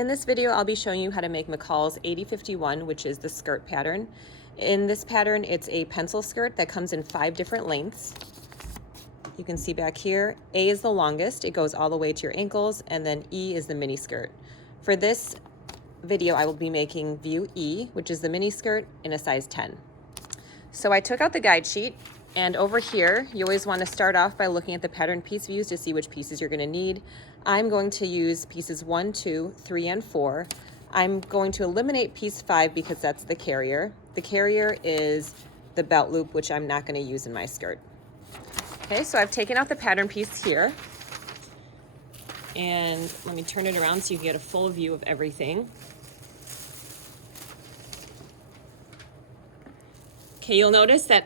In this video, I'll be showing you how to make McCalls 8051, which is the skirt pattern. In this pattern, it's a pencil skirt that comes in 5 different lengths. You can see back here, A is the longest, it goes all the way to your ankles, and then E is the mini skirt. For this video, I will be making view E, which is the mini skirt in a size 10. So I took out the guide sheet, and over here, you always want to start off by looking at the pattern piece views to see which pieces you're going to need. I'm going to use pieces 1, 2, 3, and 4. I'm going to eliminate piece 5 because that's the carrier. The carrier is the belt loop, which I'm not going to use in my skirt. Okay, so I've taken out the pattern piece here. And let me turn it around so you can get a full view of everything. Okay, you'll notice that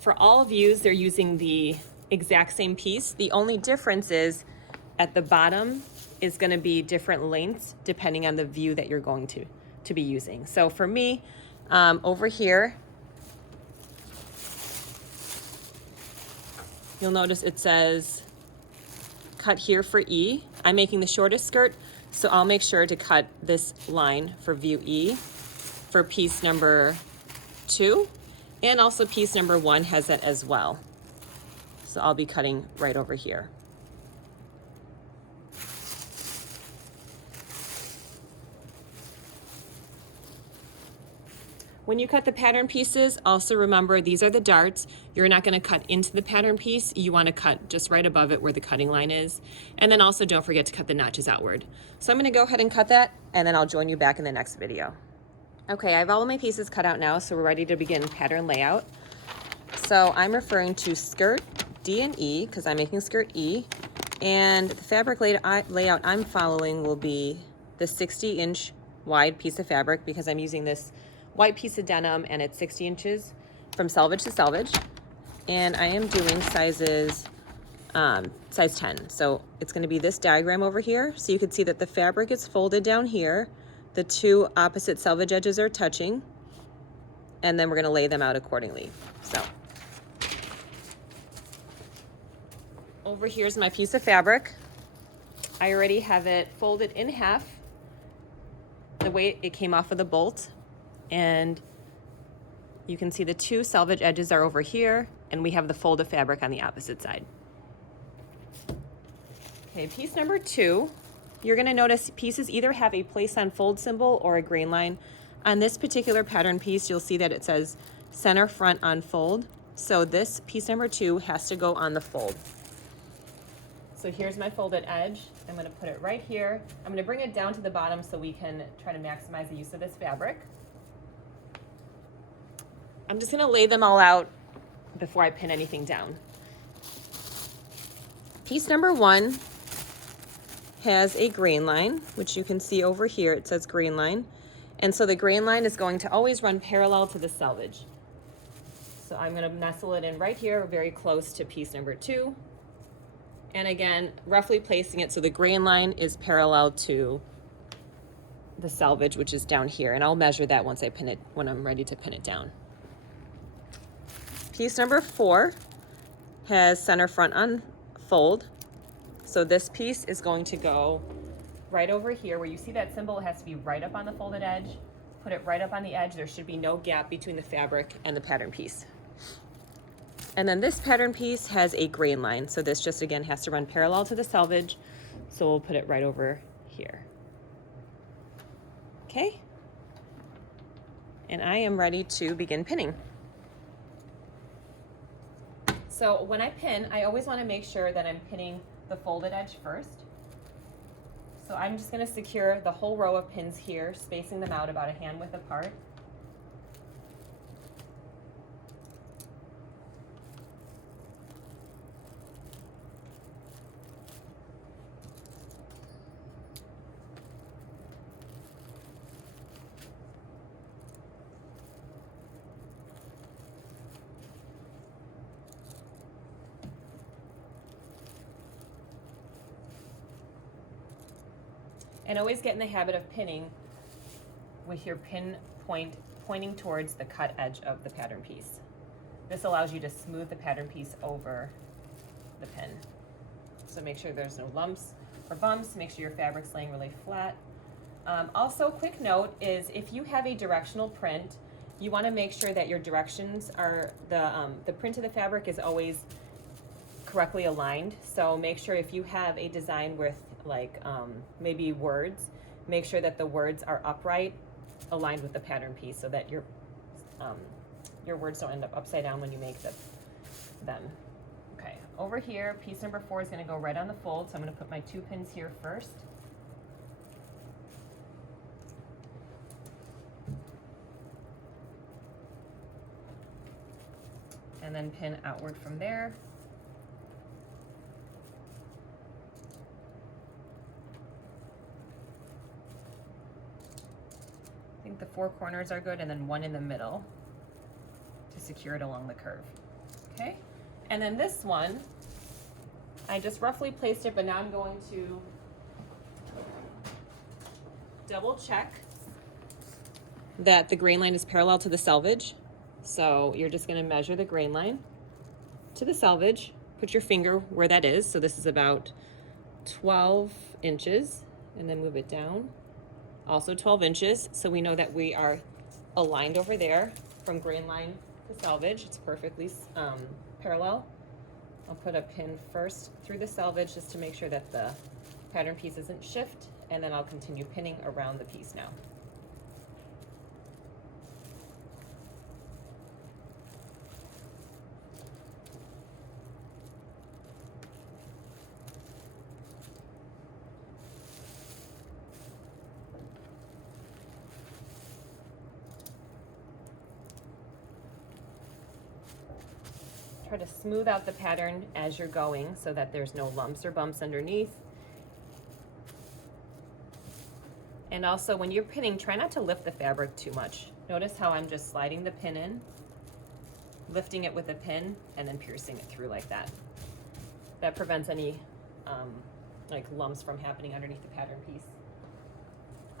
for all views, they're using the exact same piece. The only difference is at the bottom is going to be different lengths depending on the view that you're going to be using. So for me, over here, you'll notice it says cut here for E. I'm making the shortest skirt, so I'll make sure to cut this line for view E for piece number 2. And also piece number 1 has that as well. So I'll be cutting right over here. When you cut the pattern pieces, also remember these are the darts. You're not going to cut into the pattern piece. You want to cut just right above it where the cutting line is. And then also don't forget to cut the notches outward. So I'm going to go ahead and cut that, and then I'll join you back in the next video. Okay, I have all of my pieces cut out now, so we're ready to begin pattern layout. So I'm referring to skirt D and E because I'm making skirt E, and the fabric layout I'm following will be the 60-inch wide piece of fabric because I'm using this white piece of denim and it's 60 inches from selvage to selvage, and I am doing size 10. So it's going to be this diagram over here, so you can see that the fabric is folded down here. The 2 opposite selvage edges are touching, and then we're going to lay them out accordingly. So over here's my piece of fabric. I already have it folded in half the way it came off of the bolt, and you can see the 2 selvage edges are over here, and we have the fold of fabric on the opposite side. Okay, piece number 2. You're going to notice pieces either have a place on fold symbol or a grain line. On this particular pattern piece, you'll see that it says center front on fold. So this piece number 2 has to go on the fold. So here's my folded edge. I'm going to put it right here. I'm going to bring it down to the bottom so we can try to maximize the use of this fabric. I'm just going to lay them all out before I pin anything down. Piece number 1 has a grain line, which you can see over here. It says grain line. And so the grain line is going to always run parallel to the selvage. So I'm going to nestle it in right here, very close to piece number 2. And again, roughly placing it so the grain line is parallel to the selvage, which is down here. And I'll measure that once I pin it, when I'm ready to pin it down. Piece number 4 has center front on fold. So this piece is going to go right over here where you see that symbol. It has to be right up on the folded edge. Put it right up on the edge. There should be no gap between the fabric and the pattern piece. And then this pattern piece has a grain line. So this just again has to run parallel to the selvage. So we'll put it right over here. Okay. And I am ready to begin pinning. So when I pin, I always want to make sure that I'm pinning the folded edge first. So I'm just going to secure the whole row of pins here, spacing them out about a hand width apart. And always get in the habit of pinning with your pin point pointing towards the cut edge of the pattern piece. This allows you to smooth the pattern piece over the pin. So make sure there's no lumps or bumps. Make sure your fabric's laying really flat. Also, quick note is if you have a directional print, you want to make sure that your directions are, the print of the fabric is always correctly aligned. So make sure if you have a design with like maybe words, make sure that the words are upright, aligned with the pattern piece, so that your words don't end up upside down when you make them. Okay, over here, piece number 4 is going to go right on the fold, so I'm going to put my 2 pins here first. And then pin outward from there. I think the 4 corners are good, and then 1 in the middle to secure it along the curve. Okay, and then this one, I just roughly placed it, but now I'm going to double check that the grain line is parallel to the selvage. So you're just going to measure the grain line to the selvage, put your finger where that is. So this is about 12 inches, and then move it down. Also 12 inches, so we know that we are aligned over there from grain line to selvage. It's perfectly parallel. I'll put a pin first through the selvage just to make sure that the pattern piece isn't shift, and then I'll continue pinning around the piece now. Try to smooth out the pattern as you're going so that there's no lumps or bumps underneath. And also when you're pinning, try not to lift the fabric too much. Notice how I'm just sliding the pin in, lifting it with a pin, and then piercing it through like that. That prevents any like lumps from happening underneath the pattern piece.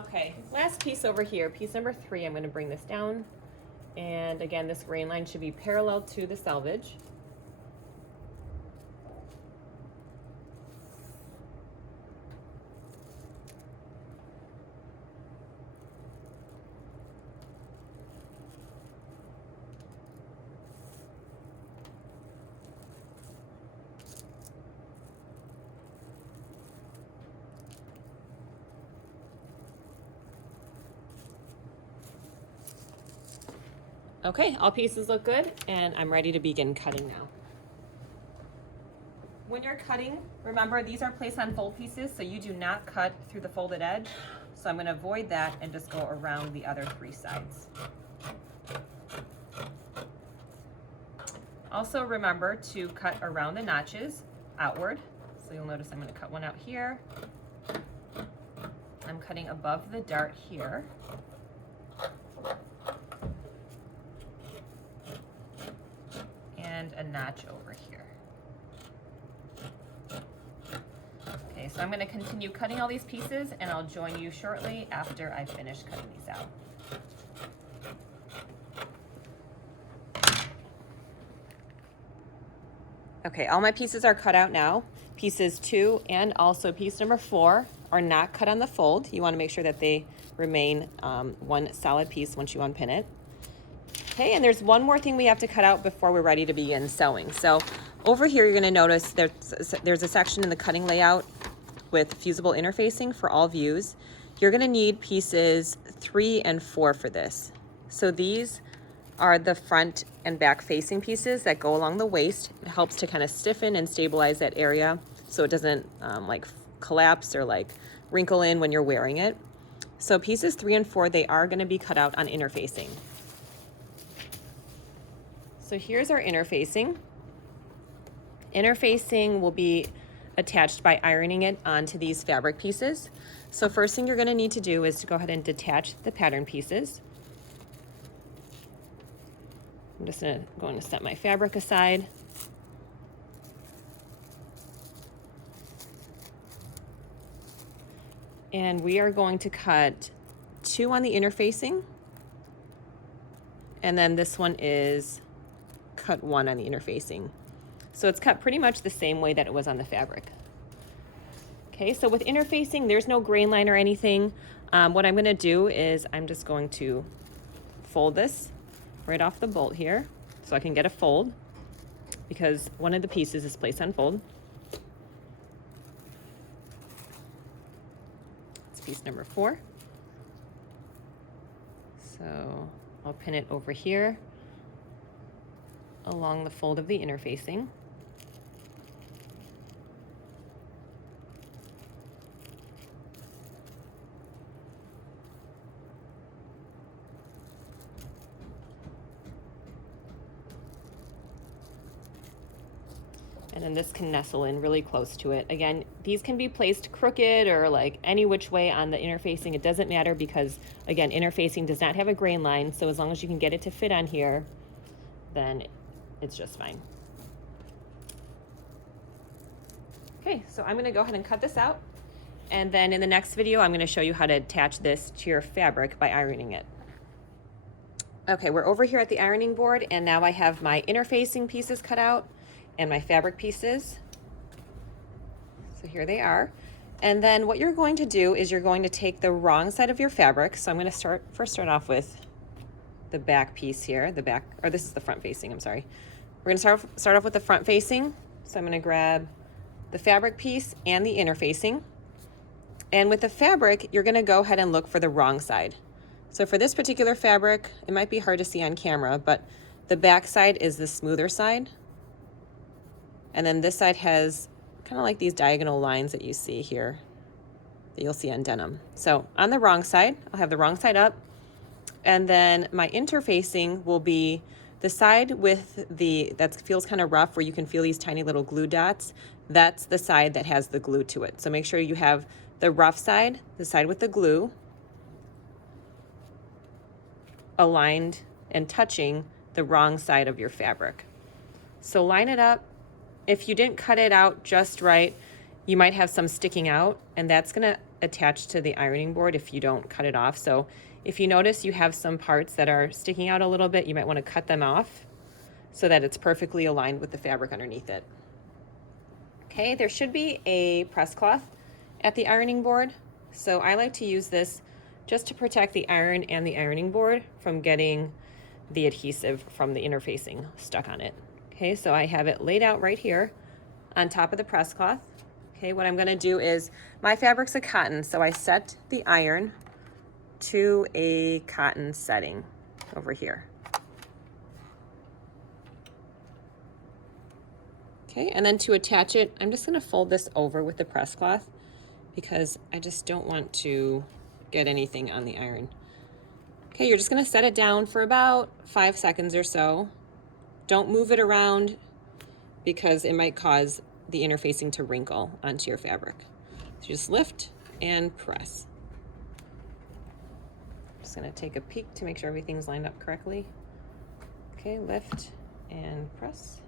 Okay, last piece over here, piece number 3, I'm going to bring this down. And again, this grain line should be parallel to the selvage. Okay, all pieces look good, and I'm ready to begin cutting now. When you're cutting, remember these are place on fold pieces, so you do not cut through the folded edge. So I'm going to avoid that and just go around the other 3 sides. Also remember to cut around the notches outward. So you'll notice I'm going to cut one out here. I'm cutting above the dart here. And a notch over here. Okay, so I'm going to continue cutting all these pieces, and I'll join you shortly after I finish cutting these out. Okay, all my pieces are cut out now. Pieces 2 and also piece number 4 are not cut on the fold. You want to make sure that they remain one solid piece once you unpin it. Okay, and there's one more thing we have to cut out before we're ready to begin sewing. So over here, you're going to notice there's a section in the cutting layout with fusible interfacing for all views. You're going to need pieces 3 and 4 for this. So these are the front and back facing pieces that go along the waist. It helps to kind of stiffen and stabilize that area so it doesn't like collapse or like wrinkle in when you're wearing it. So pieces 3 and 4, they are going to be cut out on interfacing. So here's our interfacing. Interfacing will be attached by ironing it onto these fabric pieces. So first thing you're going to need to do is to go ahead and detach the pattern pieces. I'm just going to set my fabric aside. And we are going to cut 2 on the interfacing. And then this one is cut 1 on the interfacing. So it's cut pretty much the same way that it was on the fabric. Okay, so with interfacing, there's no grain line or anything. What I'm gonna do is I'm just going to fold this right off the bolt here so I can get a fold because one of the pieces is placed on fold. It's piece number 4. So I'll pin it over here along the fold of the interfacing. And then this can nestle in really close to it. Again, these can be placed crooked or like any which way on the interfacing. It doesn't matter because, again, interfacing does not have a grain line. So as long as you can get it to fit on here, then it's just fine. Okay, so I'm gonna go ahead and cut this out. And then in the next video, I'm gonna show you how to attach this to your fabric by ironing it. Okay, we're over here at the ironing board, and now I have my interfacing pieces cut out and my fabric pieces. So here they are. And then what you're going to do is you're going to take the wrong side of your fabric. So I'm going to first start off with the back piece here, or this is the front facing, I'm sorry. We're going to start off with the front facing. So I'm going to grab the fabric piece and the interfacing. And with the fabric, you're going to go ahead and look for the wrong side. So for this particular fabric, it might be hard to see on camera, but the back side is the smoother side. And then this side has kind of like these diagonal lines that you see here that you'll see on denim. So on the wrong side, I'll have the wrong side up. And then my interfacing will be the side with that feels kind of rough where you can feel these tiny little glue dots. That's the side that has the glue to it. So make sure you have the rough side, the side with the glue, aligned and touching the wrong side of your fabric. So line it up. If you didn't cut it out just right, you might have some sticking out, and that's gonna attach to the ironing board if you don't cut it off. So if you notice you have some parts that are sticking out a little bit, you might wanna cut them off so that it's perfectly aligned with the fabric underneath it. Okay, there should be a press cloth at the ironing board. So I like to use this just to protect the iron and the ironing board from getting the adhesive from the interfacing stuck on it. Okay, so I have it laid out right here on top of the press cloth. Okay, what I'm gonna do is, my fabric's a cotton, so I set the iron to a cotton setting over here. Okay, and then to attach it, I'm just gonna fold this over with the press cloth because I just don't want to get anything on the iron. Okay, you're just gonna set it down for about 5 seconds or so. Don't move it around because it might cause the interfacing to wrinkle onto your fabric. So just lift and press. Just gonna take a peek to make sure everything's lined up correctly. Okay, lift and press.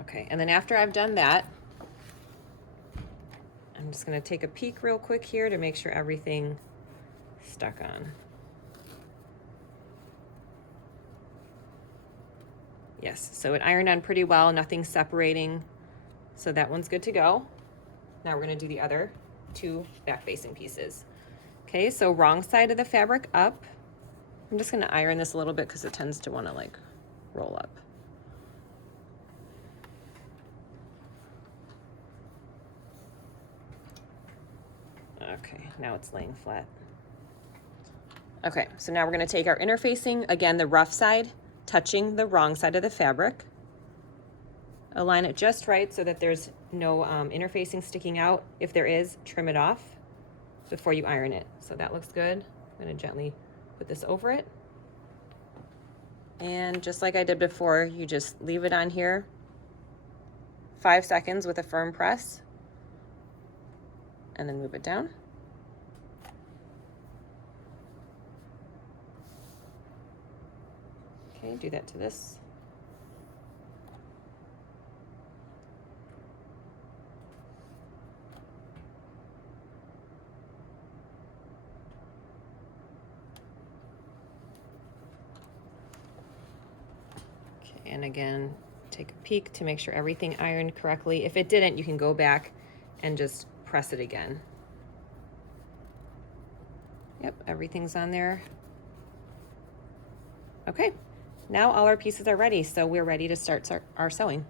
Okay, and then after I've done that, I'm just gonna take a peek real quick here to make sure everything stuck on. Yes, so it ironed on pretty well, nothing separating. So that one's good to go. Now we're gonna do the other 2 back facing pieces. Okay, so wrong side of the fabric up. I'm just gonna iron this a little bit because it tends to wanna like roll up. Okay, now it's laying flat. Okay, so now we're gonna take our interfacing, again, the rough side, touching the wrong side of the fabric. Align it just right so that there's no interfacing sticking out. If there is, trim it off before you iron it. So that looks good. I'm gonna gently put this over it. And just like I did before, you just leave it on here 5 seconds with a firm press and then move it down. Okay, do that to this. And again, take a peek to make sure everything ironed correctly. If it didn't, you can go back and just press it again. Yep, everything's on there. Okay, now all our pieces are ready, so we're ready to start our sewing.